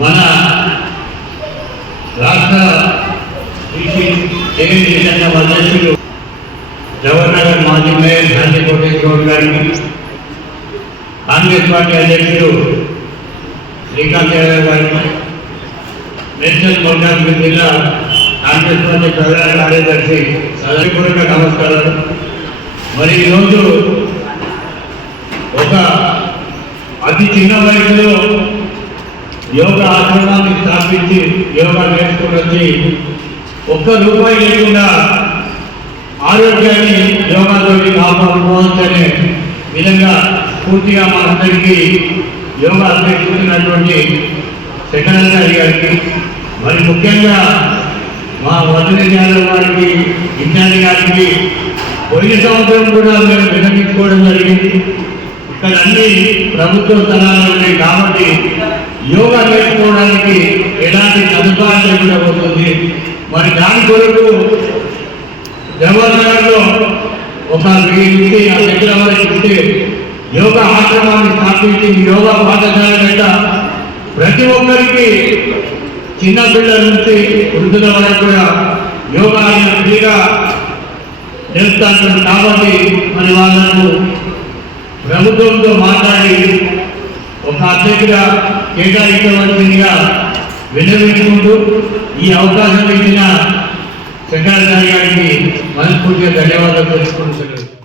మన రాష్ట్ర అధ్యక్షులు జవహర్నగర్ మాజీ మేయర్ శాంతి కోటేశ్వర గారికి, కాంగ్రెస్ పార్టీ అధ్యక్షుడు శ్రీకాంత్ యాదవ్ గారికి, మేడ్చల్ మల్కాజ్గిరి జిల్లా కాంగ్రెస్ పార్టీ ప్రధాన కార్యదర్శి సదపూర్వక నమస్కారాలు. మరి ఈరోజు ఒక అతి చిన్న వయసులో యోగా ఆశ్రమాన్ని స్థాపించి యోగా నేర్చుకుని వచ్చి ఒక్క రూపాయి లేకుండా ఆరోగ్యాన్ని యోగాతో కాపాడుకోవచ్చనే విధంగా పూర్తిగా మా అందరికీ యోగా అభ్యర్థిస్తున్నటువంటి సెక్రటరీ గారికి, మరి ముఖ్యంగా మా వదిన యాదవ్ గారికి, ఇన్ఛార్జి గారికి పోయిన సంవత్సరం కూడా మేము విన్నవించుకోవడం జరిగింది. ఇక్కడ అన్ని ప్రభుత్వ స్థలాలు ఉన్నాయి కాబట్టి యోగా నేర్చుకోవడానికి ఎలాంటి సదుపాయం లేకుండా పోతుంది. మరి దాని కొరకు జవహర్నగర్లో ఒక 1000 ఆ దగ్గర వరకు ఇస్తే యోగా ఆశ్రమాన్ని స్థాపించి యోగా పాఠశాల పెట్ట ప్రతి ఒక్కరికి చిన్నపిల్లల నుంచి వృద్ధుల వరకు కూడా యోగా ఫ్రీగా నేర్పుతారు. కాబట్టి మరి వాళ్ళకు ప్రభుత్వంతో మాట్లాడి ఒక అధ్యక్షుడిగా కేటాయించవలసిందిగా విన్నవించుకుంటూ ఈ అవకాశం ఇచ్చిన సెక్రటరీ గారికి మనస్ఫూర్తిగా ధన్యవాదాలు తెలుసుకుంటున్నాను.